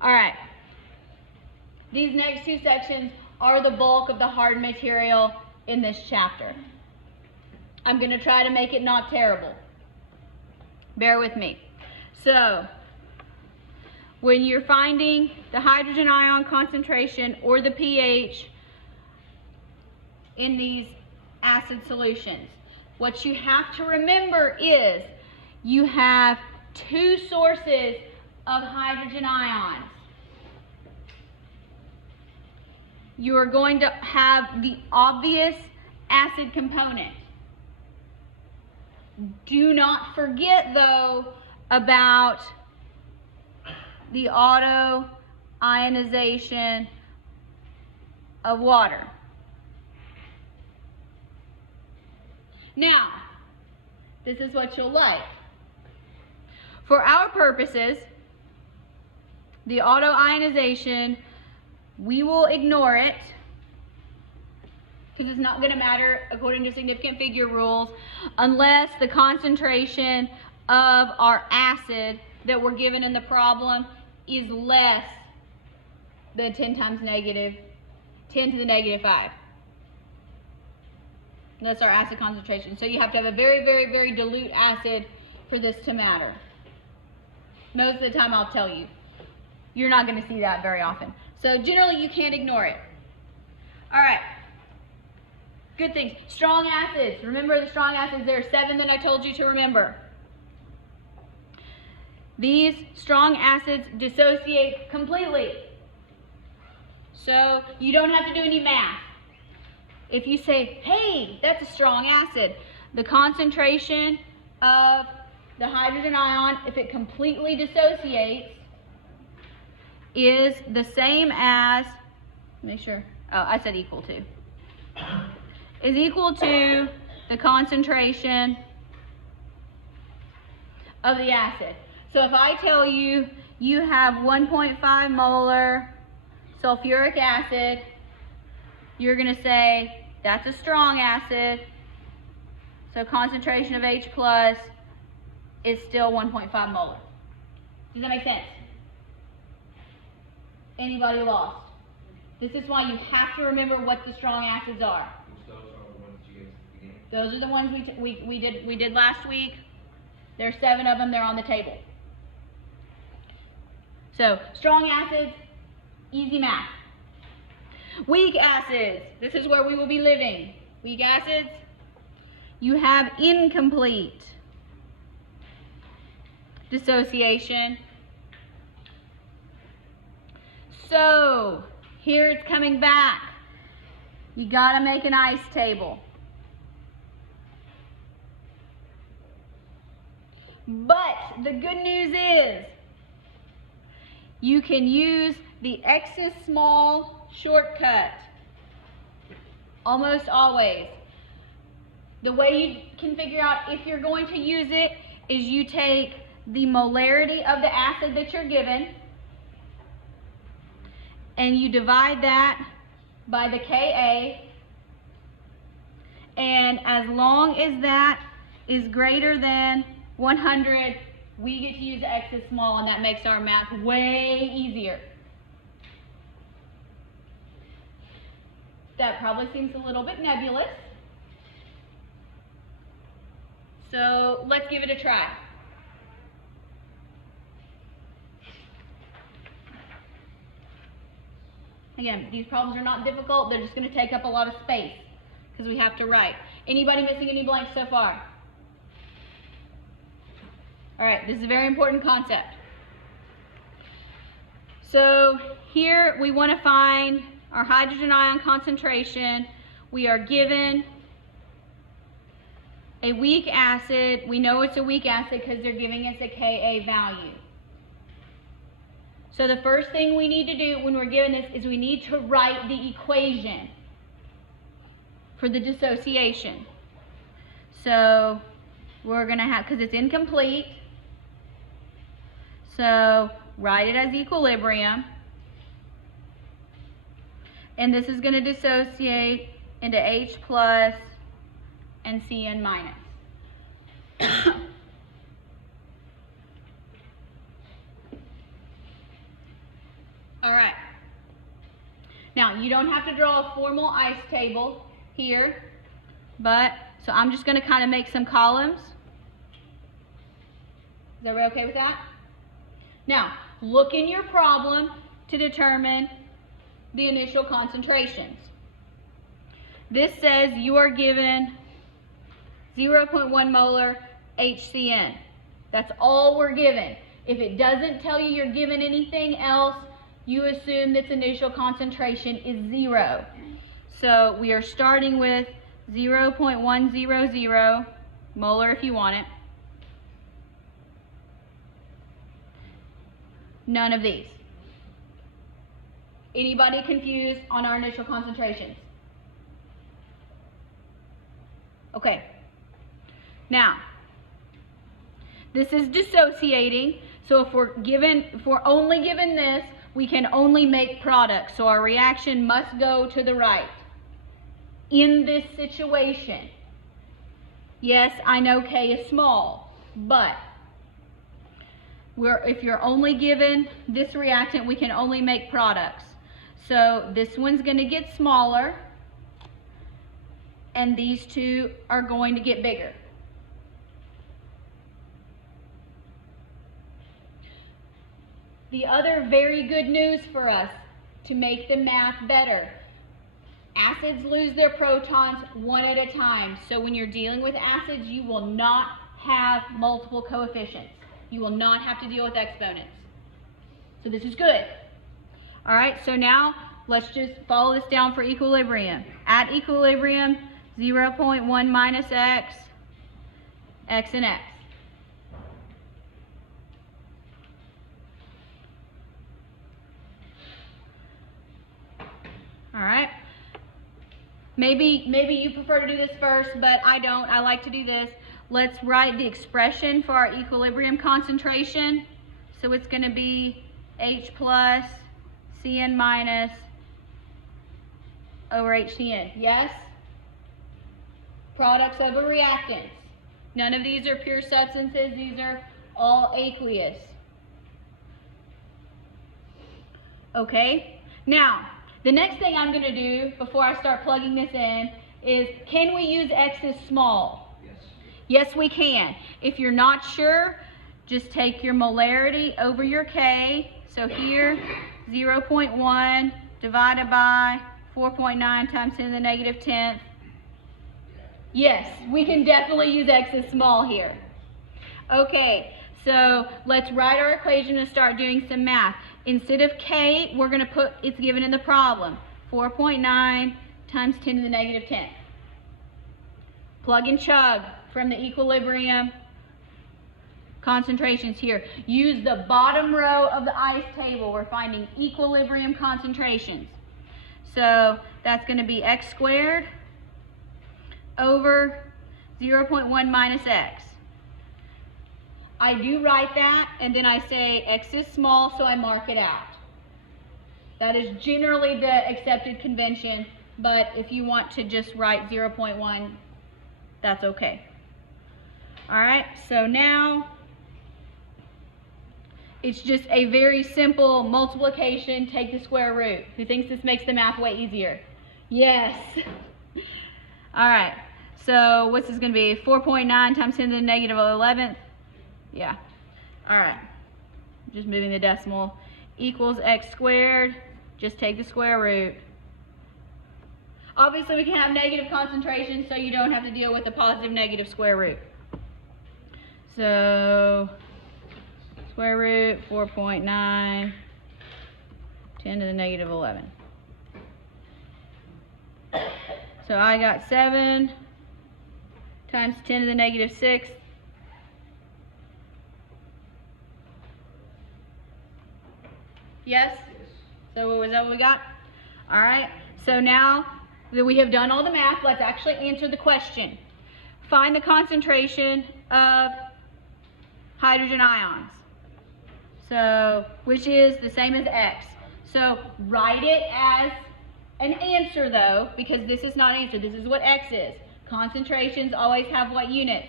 All right. These next two sections are the bulk of the hard material in this chapter. I'm going to try to make it not terrible. Bear with me. So, when you're finding the hydrogen ion concentration or the pH in these acid solutions, what you have to remember is you have two sources of hydrogen ions. You are going to have the obvious acid component. Do not forget, though, about the auto ionization of water. Now, this is what you'll like. For our purposes, the auto ionization, we will ignore it because it's not going to matter according to significant figure rules unless the concentration of our acid that we're given in the problem is less than 10 to the negative 5. That's our acid concentration. So you have to have a very, very, very dilute acid for this to matter. Most of the time I'll tell you. You're not going to see that very often. So generally you can't ignore it. All right. Good things. Strong acids. Remember the strong acids. There are 7 that I told you to remember. These strong acids dissociate completely. So you don't have to do any math. If you say, hey, that's a strong acid, the concentration of the hydrogen ion, if it completely dissociates, is the same as, make sure, oh, I said equal to, is equal to the concentration of the acid. So if I tell you you have 1.5 molar sulfuric acid, you're going to say that's a strong acid, so concentration of H plus is still 1.5 molar. Does that make sense? Anybody lost? This is why you have to remember what the strong acids are. Those are the ones you gave at the beginning. Those are the ones we did last week. There's 7 of them. They're on the table. So strong acids, easy math. Weak acids. This is where we will be living. Weak acids. You have incomplete dissociation. So here it's coming back. You gotta make an ice table. But the good news is you can use the excess small shortcut almost always. The way you can figure out if you're going to use it is you take the molarity of the acid that you're given and you divide that by the Ka, and as long as that is greater than 100, we get to use the excess small, and that makes our math way easier. That probably seems a little bit nebulous. So let's give it a try. Again, these problems are not difficult. They're just going to take up a lot of space because we have to write. Anybody missing any blanks so far? All right, this is a very important concept. So here we want to find our hydrogen ion concentration. We are given a weak acid. We know it's a weak acid because they're giving us a Ka value. So the first thing we need to do when we're given this is we need to write the equation for the dissociation. So we're going to have, because it's incomplete, so write it as equilibrium. And this is going to dissociate into H plus and Cn minus. All right. Now, you don't have to draw a formal ice table here, so I'm just going to kind of make some columns. Is everybody okay with that? Now, look in your problem to determine the initial concentrations. This says you are given 0.1 molar HCN. That's all we're given. If it doesn't tell you you're given anything else, you assume that its initial concentration is 0. So we are starting with 0.100 molar if you want it. None of these. Anybody confused on our initial concentrations? Okay. Now, this is dissociating, so if we're only given this, we can only make products, so our reaction must go to the right. In this situation, yes, I know K is small, but if you're only given this reactant, we can only make products. So this one's going to get smaller, and these two are going to get bigger. The other very good news for us to make the math better, acids lose their protons one at a time. So when you're dealing with acids, you will not have multiple coefficients. You will not have to deal with exponents. So this is good. All right, so now let's just follow this down for equilibrium. At equilibrium, 0.1 minus x, x and x. All right. Maybe you prefer to do this first, but I don't. I like to do this. Let's write the expression for our equilibrium concentration. So it's going to be H plus Cn minus over HCN. Yes? Products of a reactants. None of these are pure substances. These are all aqueous. Okay? Now, the next thing I'm going to do before I start plugging this in is, can we use X as small? Yes. Yes, we can. If you're not sure, just take your molarity over your K. So here, 0.1 divided by 4.9 times 10 to the negative 10th. Yes, we can definitely use X as small here. Okay, so let's write our equation and start doing some math. Instead of K, we're going to put, it's given in the problem, 4.9 times 10 to the negative 10th. Plug and chug from the equilibrium concentrations here. Use the bottom row of the ice table. We're finding equilibrium concentrations. So that's going to be x squared over 0.1 minus x. I do write that, and then I say x is small, so I mark it out. That is generally the accepted convention, but if you want to just write 0.1, that's okay. All right, so now it's just a very simple multiplication, take the square root. Who thinks this makes the math way easier? Yes. All right, so what's this going to be? 4.9 times 10 to the negative 11th. Yeah. All right. Just moving the decimal. Equals x squared. Just take the square root. Obviously, we can have negative concentrations, so you don't have to deal with the positive negative square root. So, square root 4.9, 10 to the negative 11. So I got 7 times 10 to the negative 6. Yes? So what was that we got? All right. So now that we have done all the math, let's actually answer the question. Find the concentration of hydrogen ions. So, which is the same as X. So write it as an answer though, because this is not an answer. This is what X is. Concentrations always have what units?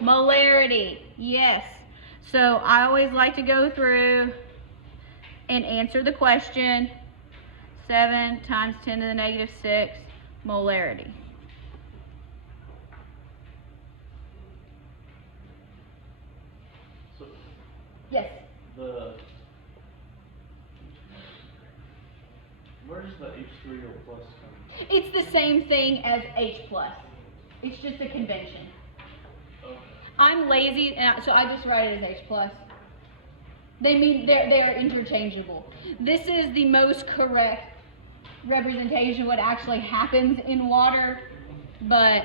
Molarity. Yes. So I always like to go through and answer the question. 7 times 10 to the negative 6 molarity. So Yes. Where does the H3O plus come from? It's the same thing as H plus. It's just a convention. Okay. I'm lazy, so I just write it as H plus. They're interchangeable. This is the most correct representation of what actually happens in water, but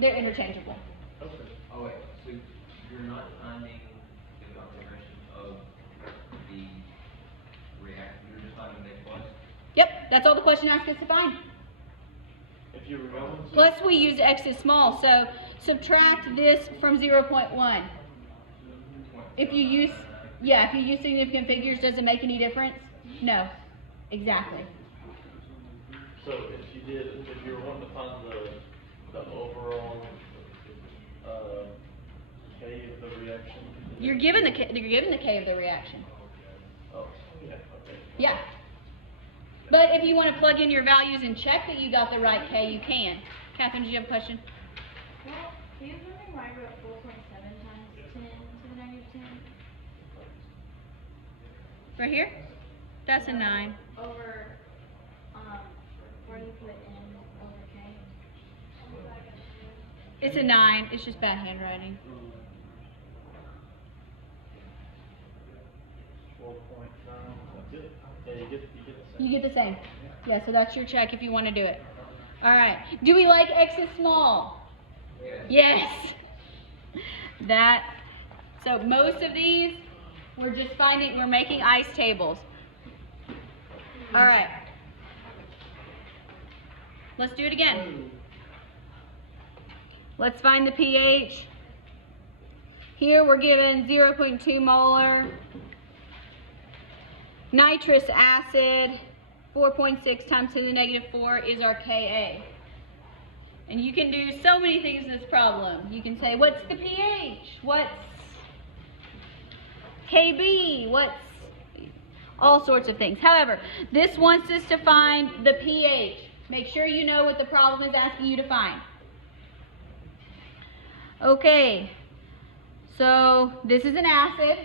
they're interchangeable. Okay. Oh wait, so you're not finding the concentration of the reactant, you're just finding the plus? Yep, that's all the question asks us to find. If you were going to... Plus we use x is small, so subtract this from 0.1. If you use significant figures, does it make any difference? No, exactly. So if you were wanting to find the overall K of the reaction... You're given the K of the reaction. Oh, yeah, okay. Yeah. But if you want to plug in your values and check that you got the right K, you can. Catherine, did you have a question? Well, do you remember why I wrote 4.7 times 10 to the negative 10? Right here? That's a 9. Over, where do you put in over K? It's a 9. It's just bad handwriting. 4.9, that's it. Yeah, you get the same. You get the same. Yeah, so that's your check if you want to do it. All right. Do we like x is small? Yes. So most of these, we're making ice tables. All right. Let's do it again. Let's find the pH. Here we're given 0.2 molar. Nitrous acid, 4.6 times 10 to the negative 4 is our Ka. And you can do so many things in this problem. You can say, what's the pH? What's Kb? What's all sorts of things. However, this wants us to find the pH. Make sure you know what the problem is asking you to find. Okay, so this is an acid.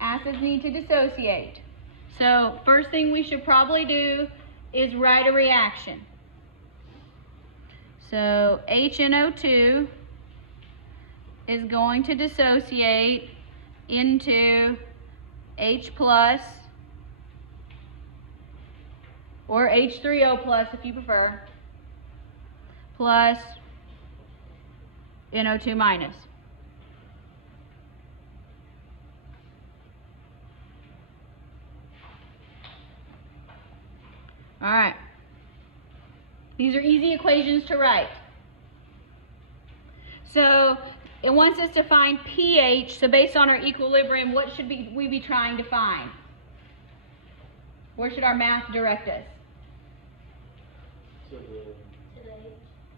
Acids need to dissociate. So first thing we should probably do is write a reaction. So HNO2 is going to dissociate into H plus or H3O plus if you prefer, plus NO2 minus. All right. These are easy equations to write. So it wants us to find pH. So based on our equilibrium, what should we be trying to find? Where should our math direct us? To the H.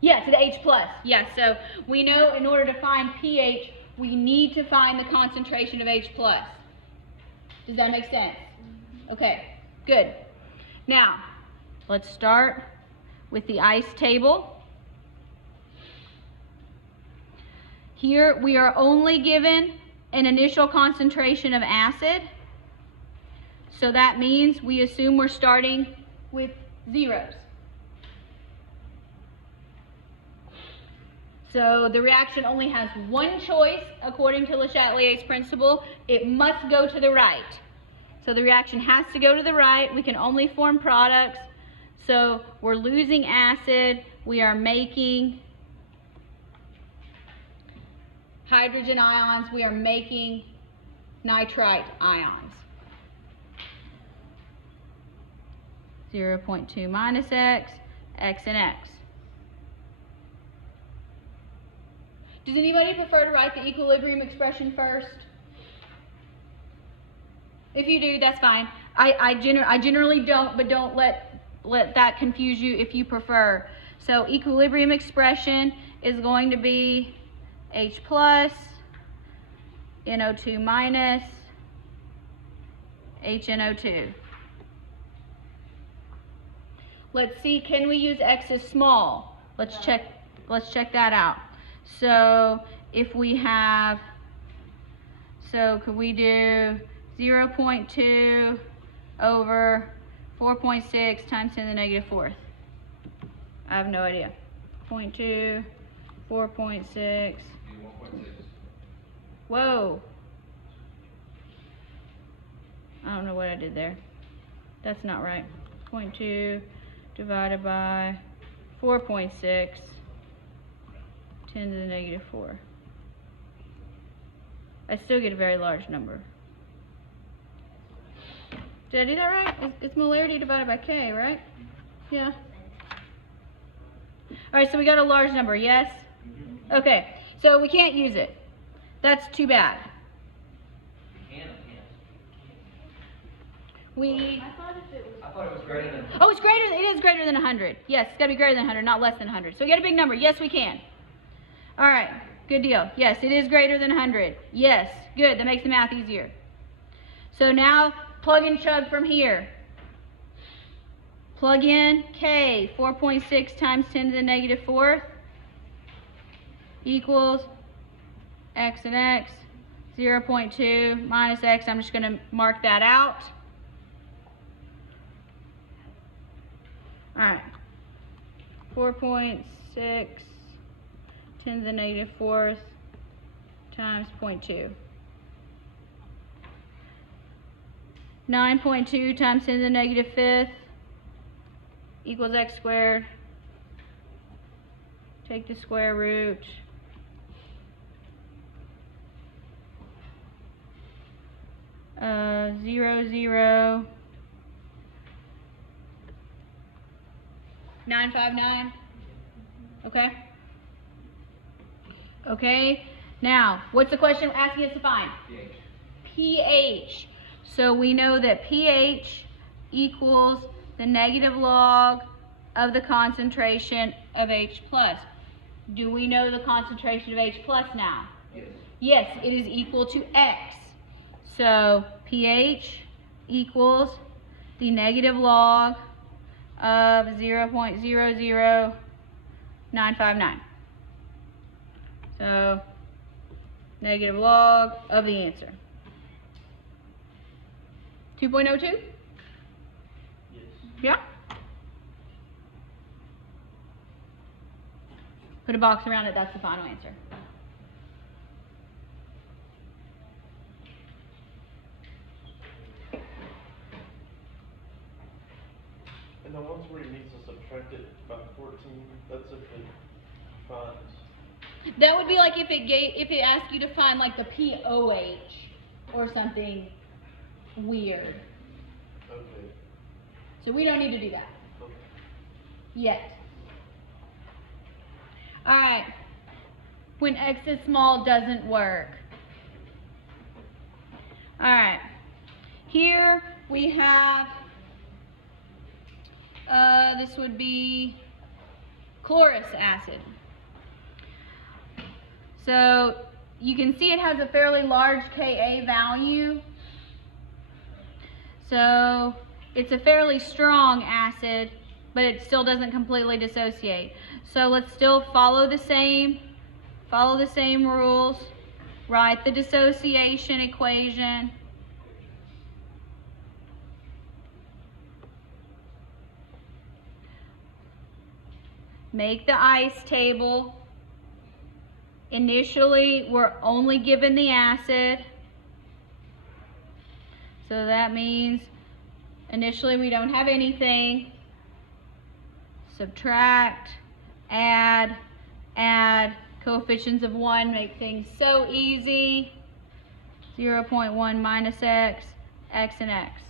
Yeah, to the H plus. Yeah, so we know in order to find pH, we need to find the concentration of H plus. Does that make sense? Okay, good. Now, let's start with the ice table. Here we are only given an initial concentration of acid. So that means we assume we're starting with zeros. So the reaction only has one choice according to Le Chatelier's principle. It must go to the right. So the reaction has to go to the right. We can only form products. So we're losing acid. We are making hydrogen ions. We are making nitrite ions. 0.2 minus x, x and x. Does anybody prefer to write the equilibrium expression first? If you do, that's fine. I generally don't, but don't let that confuse you if you prefer. So equilibrium expression is going to be H plus, NO2 minus, HNO2. Let's see, can we use X as small? Let's check that out. So if we have, so could we do 0.2 over 4.6 times 10 to the negative fourth? I have no idea. 0.2, 4.6. Do 1.6. Whoa. I don't know what I did there. That's not right. 0.2 divided by 4.6, 10 to the negative 4. I still get a very large number. Did I do that right? It's molarity divided by K, right? Yeah. Alright, so we got a large number, yes? Okay, so we can't use it. That's too bad. You can or can't? I thought if it was. I thought it was greater than. Oh, it is greater than 100. Yes, it's got to be greater than 100, not less than 100. So we got a big number. Yes, we can. All right, good deal. Yes, it is greater than 100. Yes, good. That makes the math easier. So now plug and chug from here. Plug in K, 4.6 times 10 to the negative fourth equals X and X, 0.2 minus X. I'm just going to mark that out. Alright, 4.6 10 to the negative fourth times 0.2. 9.2 times 10 to the negative fifth equals X squared. Take the square root. Uh, 0.0959. Okay. Okay. Now, what's the question asking us to find? pH. pH. So we know that pH equals the negative log of the concentration of H plus. Do we know the concentration of H plus now? Yes. Yes, it is equal to X. So pH equals the negative log of 0.00959. So negative log of the answer. 2.02? Yes. Yeah? Put a box around it, that's the final answer. And the ones where he needs to subtract it by 14, that's if it finds. That would be like if it asked you to find like the POH or something weird. Okay. So we don't need to do that Okay. yet. Alright. When X is small doesn't work. Alright. Here we have this would be chlorous acid. So you can see it has a fairly large Ka value. So it's a fairly strong acid, but it still doesn't completely dissociate. So let's still follow the same rules. Write the dissociation equation. Make the ice table. Initially, we're only given the acid. So that means initially we don't have anything. Subtract, add, coefficients of 1 make things so easy. 0.1 minus X, X and X.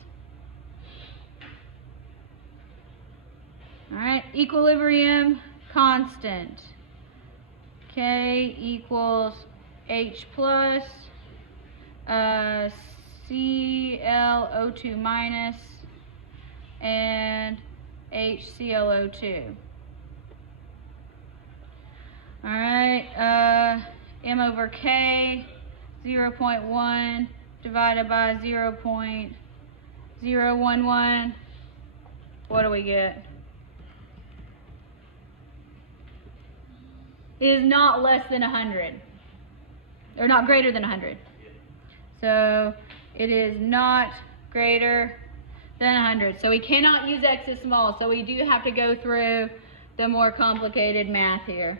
All right, equilibrium constant. K equals H plus ClO2 minus and HClO2. All right, M over K, 0.1 divided by 0.00959. 0.011. What do we get? Is not less than 100. Or not greater than 100. So it is not greater than 100. So we cannot use x as small. So we do have to go through the more complicated math here.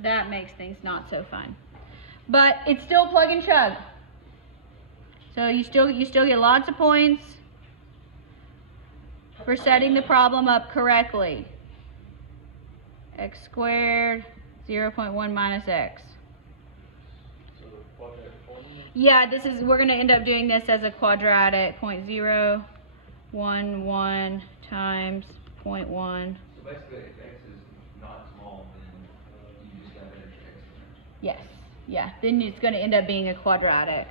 That makes things not so fun. But it's still plug and chug. So you still get lots of points for setting the problem up correctly. X squared, 0.1 minus x. So the quadratic formula? Yeah, we're going to end up doing this as a quadratic, 0.011 times 0.1. So basically, if x is not small, then you just got that extra x in there. Yes, yeah, then it's going to end up being a quadratic.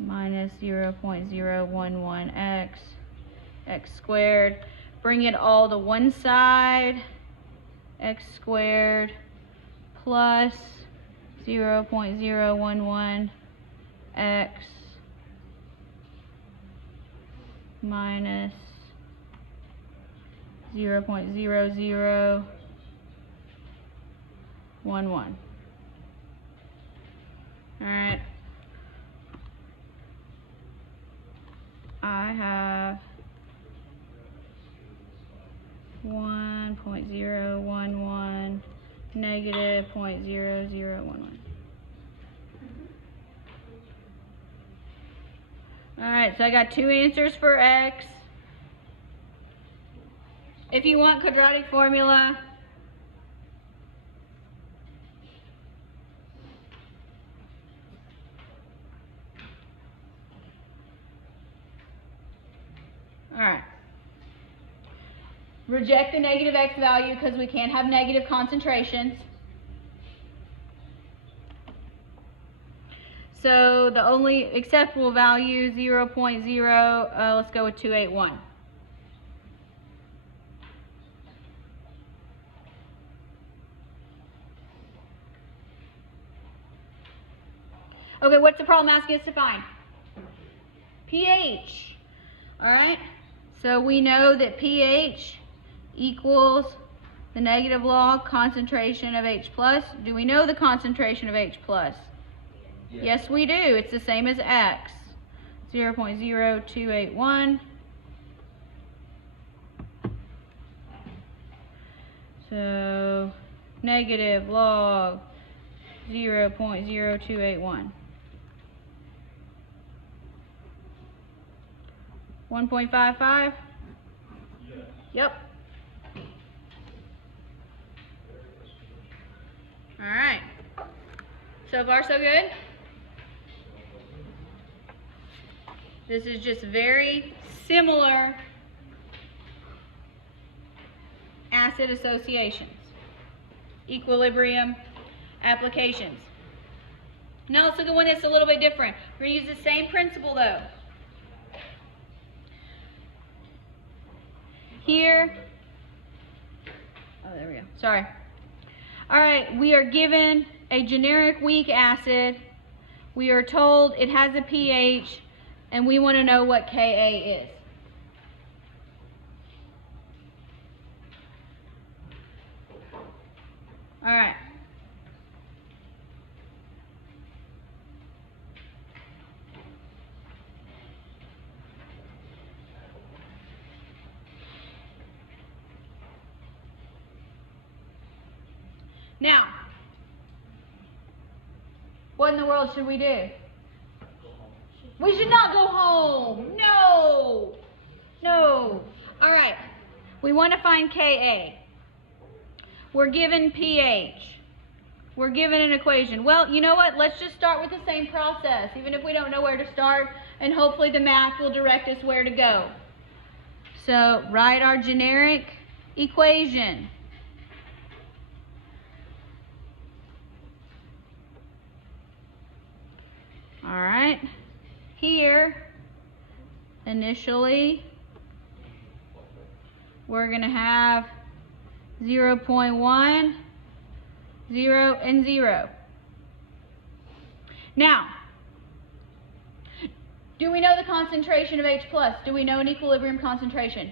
Minus 0.011x, x squared. Bring it all to one side, x squared plus 0.011x minus 0.0011. All right. I have 1.011 negative 0.0011. Alright, so I got two answers for x. If you want quadratic formula, alright. Reject the negative x value because we can't have negative concentrations. So the only acceptable value, 0.0, let's go with 281. Okay, what's the problem asking us to find? pH. Alright, so we know that pH equals the negative log concentration of H plus. Do we know the concentration of H plus? Yes, we do. It's the same as X. 0.0281. So negative log 0.0281. 1.55? Yep. All right. So far, so good? This is just very similar acid associations, equilibrium applications. Now let's look at one that's a little bit different. We're going to use the same principle though. Here, oh, there we go. Sorry. All right, we are given a generic weak acid. We are told it has a pH, and we want to know what Ka is. All right. Now, what in the world should we do? We should not go home. No. No. All right. We want to find Ka. We're given pH. We're given an equation. Well, you know what? Let's just start with the same process, even if we don't know where to start, and hopefully the math will direct us where to go. So, write our generic equation. All right. Here, initially, we're going to have 0.1, 0, and 0. Now, Do we know the concentration of H plus? Do we know an equilibrium concentration?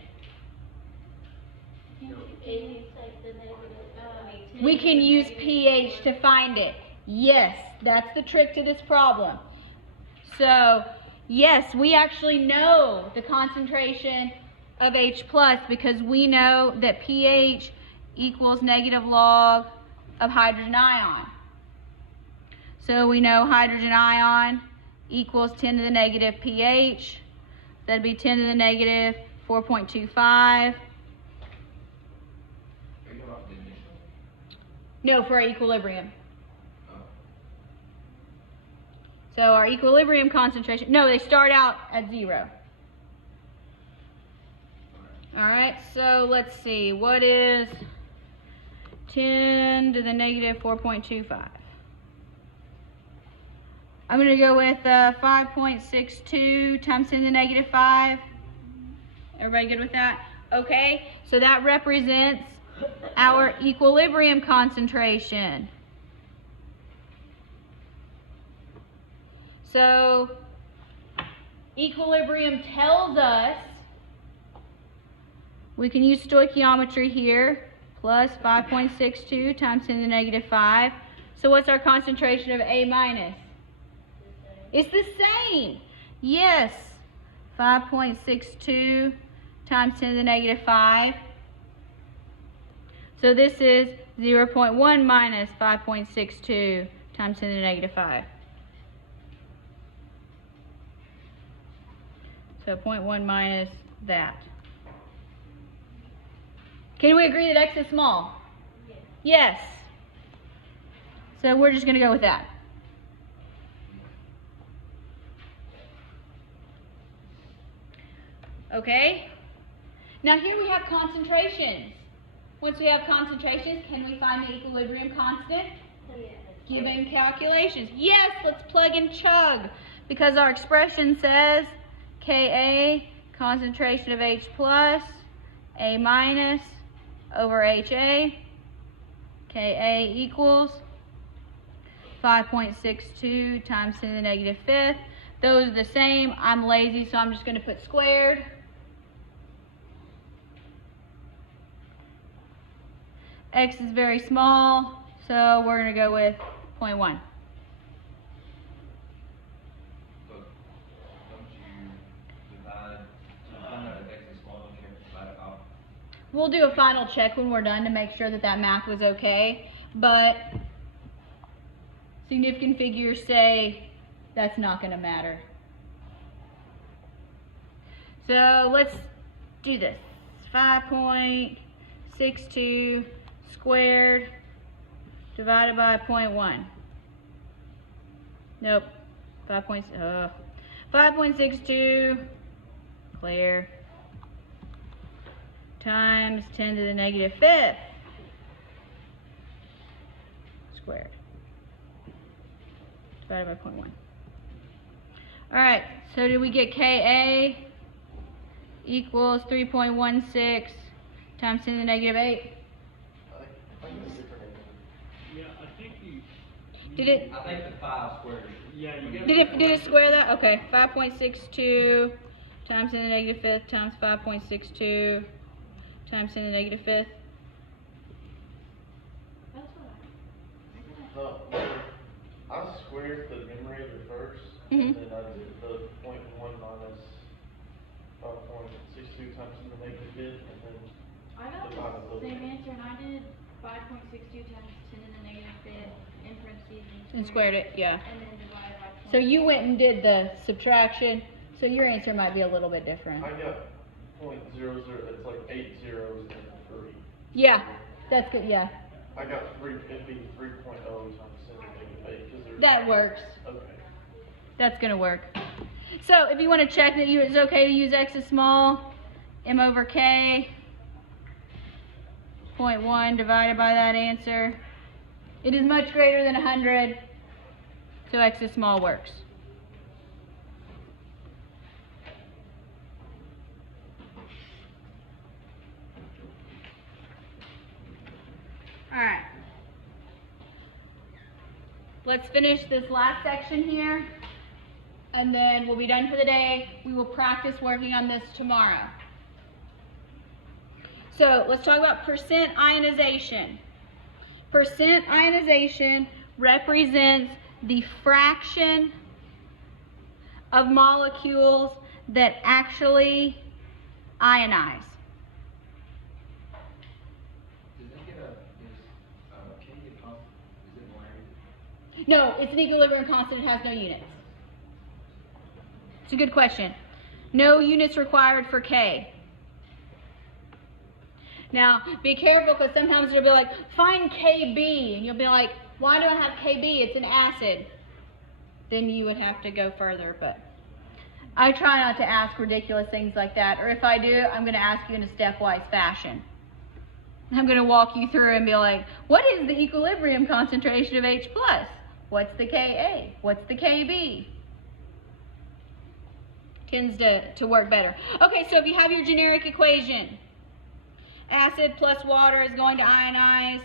We can use pH to find it. Yes, that's the trick to this problem. So, yes, we actually know the concentration of H plus because we know that pH equals negative log of hydrogen ion. So we know hydrogen ion equals 10 to the negative pH. That'd be 10 to the negative 4.25. Are you talking about the initial? No, for our equilibrium. Oh. So our equilibrium concentration, no, they start out at 0. All right, so let's see, what is 10 to the negative 4.25? I'm going to go with 5.62 times 10 to the negative 5. Everybody good with that? Okay, so that represents our equilibrium concentration. So equilibrium tells us, we can use stoichiometry here, plus 5.62 times 10 to the negative 5. So what's our concentration of A minus? It's the same. Yes, 5.62 times 10 to the negative 5. So this is 0.1 minus 5.62 times 10 to the negative 5. So 0.1 minus that. Can we agree that X is small? Yes. So we're just going to go with that. Okay? Now here we have concentrations. Once we have concentrations, can we find the equilibrium constant? Given calculations. Yes, let's plug and chug. Because our expression says Ka, concentration of H plus, A minus over HA. Ka equals 5.62 times 10 to the negative 5th. Those are the same. I'm lazy, so I'm just going to put squared. X is very small, so we're going to go with 0.1. So, don't you divide, to find out if X is small, don't you have to divide it out? We'll do a final check when we're done to make sure that that math was okay, but significant figures say that's not going to matter. So let's do this. 5.62 squared divided by 0.1. Nope. 5.62 clear times 10 to the negative 5th squared divided by 0.1. Alright, so did we get Ka equals 3.16 times 10 to the negative 8? I think it's different. Yeah, I think you. Did it I think the 5 squared. Yeah, you got. did it square that? Okay, 5.62 times 10 to the negative 5th times 5.62 times 10 to the negative 5th. That's what No, I squared the numerator first, Mhm. and then I did the 0.1 minus 5.62 times 10 to the negative 5th, and then I got divide the both. same answer, and I did 5.62 times 10 to the negative 5th in parentheses And squared it, yeah. and then divided by 20. So you went and did the subtraction, so your answer might be a little bit different. I got 0.00, it's like 8 zeros and 3. Yeah, that's good, yeah. I got 3, it'd be 3.0 times 10 to the negative 8, because there's. That works. Okay. That's gonna work. So if you want to check that it's okay to use X as small, M over K, 0.1 divided by that answer. It is much greater than 100, so X is small works. Alright. Let's finish this last section here. And then we'll be done for the day. We will practice working on this tomorrow. So let's talk about percent ionization. Percent ionization represents the fraction of molecules that actually ionize. Does that get can you get constant, is it molarity? No, it's an equilibrium constant. It has no units. It's a good question. No units required for K. Now, be careful because sometimes it'll be like, find KB, and you'll be like, why do I have KB? It's an acid. Then you would have to go further, but I try not to ask ridiculous things like that, or if I do, I'm going to ask you in a stepwise fashion. I'm going to walk you through and be like, what is the equilibrium concentration of H+? What's the Ka? What's the Kb? Tends to work better. Okay, so if you have your generic equation, acid plus water is going to ionize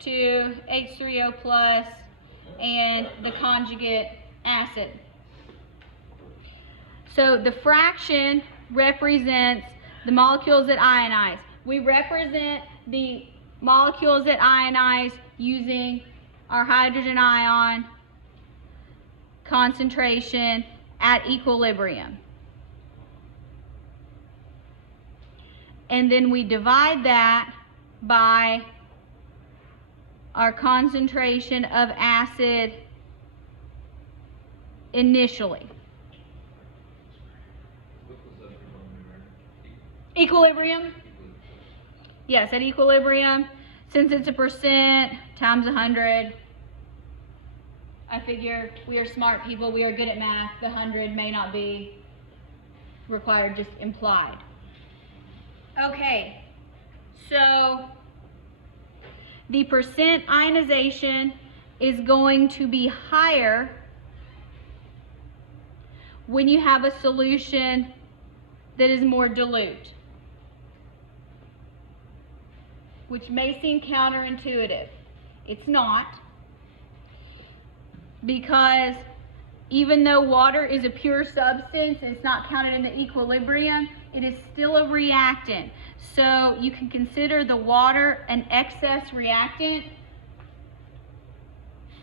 to H3O plus and the conjugate acid. So the fraction represents the molecules that ionize. We represent the molecules that ionize using our hydrogen ion concentration at equilibrium. And then we divide that by our concentration of acid initially. What was the other one we were? Equilibrium? Yes, at equilibrium, since it's a percent times 100, I figure we are smart people, we are good at math, the 100 may not be required, just implied. Okay, so the percent ionization is going to be higher when you have a solution that is more dilute, which may seem counterintuitive. It's not, because even though water is a pure substance, it's not counted in the equilibrium, it is still a reactant. So you can consider the water an excess reactant.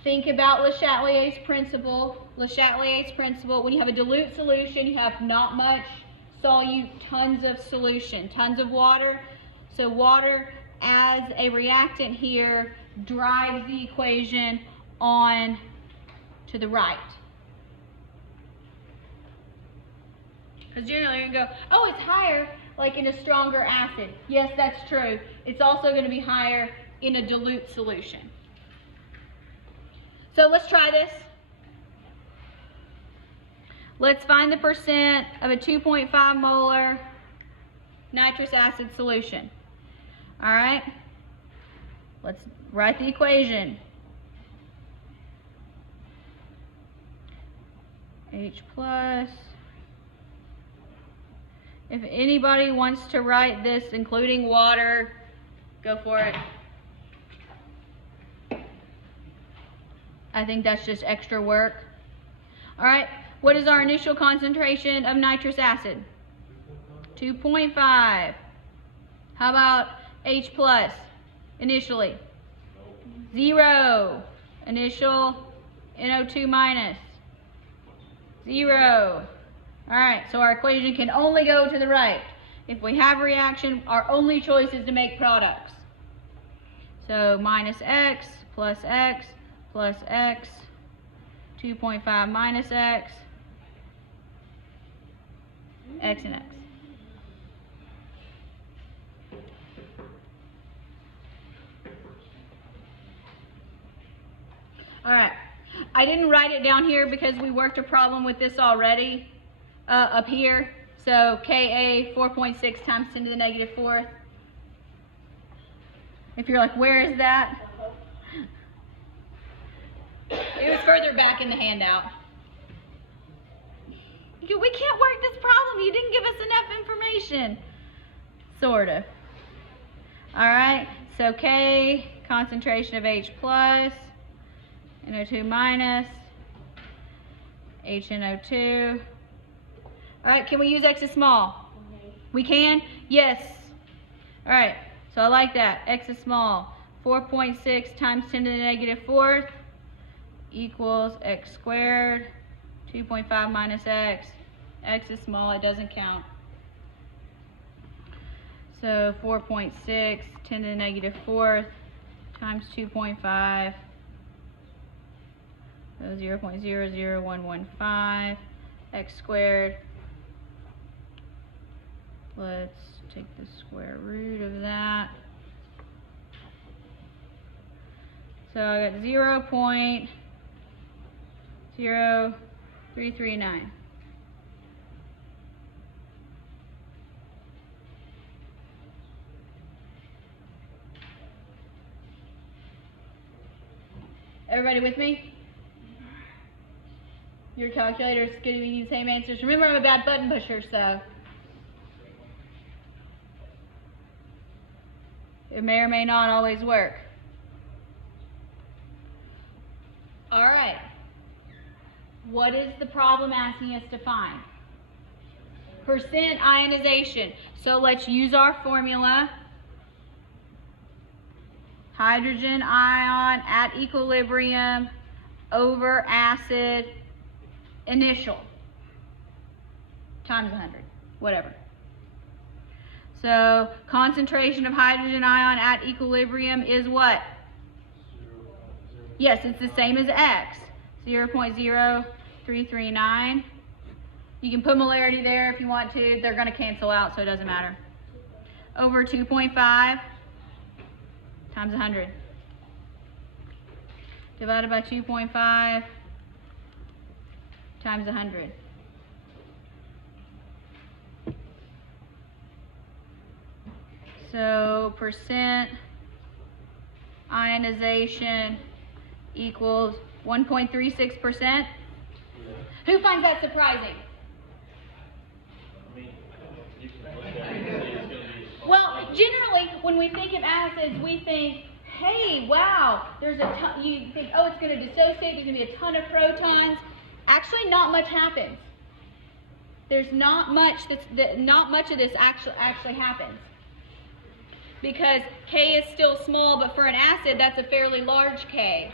Think about Le Chatelier's principle. Le Chatelier's principle, when you have a dilute solution, you have not much solute, tons of solution, tons of water. So water as a reactant here drives the equation on to the right. Because generally you're going to go, oh, it's higher like in a stronger acid. Yes, that's true. It's also going to be higher in a dilute solution. So let's try this. Let's find the percent of a 2.5 molar nitrous acid solution. All right, let's write the equation. H plus. If anybody wants to write this, including water, go for it. I think that's just extra work. All right, what is our initial concentration of nitrous acid? 2.5. How about H plus initially? 0. Initial NO2 minus. 0. All right, so our equation can only go to the right. If we have a reaction, our only choice is to make products. So minus x plus x plus x, 2.5 minus x, x and x. All right, I didn't write it down here because we worked a problem with this already up here. So Ka 4.6 times 10 to the negative 4th. If you're like, where is that? It was further back in the handout. We can't work this problem. You didn't give us enough information. Sort of. All right, so K, concentration of H plus, NO2 minus, HNO2. All right, can we use X is small? We can? Yes. All right, so I like that. X is small. 4.6 times 10 to the negative fourth equals X squared. 2.5 minus X. X is small, it doesn't count. So 4.6, 10 to the negative fourth times 2.5. So 0.00115. X squared. Let's take the square root of that. So I got 0.0339. Everybody with me? Your calculator is giving me the same answers. Remember, I'm a bad button pusher, so it may or may not always work. All right. What is the problem asking us to find? Percent ionization. So let's use our formula. Hydrogen ion at equilibrium over acid initial times 100, whatever. So concentration of hydrogen ion at equilibrium is what? Yes, it's the same as X, 0.0339. You can put molarity there if you want to. They're going to cancel out, so it doesn't matter. Over 2.5 times 100. Divided by 2.5 times 100. So percent ionization equals 1.36%. Who finds that surprising? I mean, you can look at it and see it's gonna be. Well, generally, when we think of acids, we think, hey, wow, there's a ton, you think, oh, it's going to dissociate, there's going to be a ton of protons. Actually, not much happens. There's not much of this actually happens. Because K is still small, but for an acid, that's a fairly large K.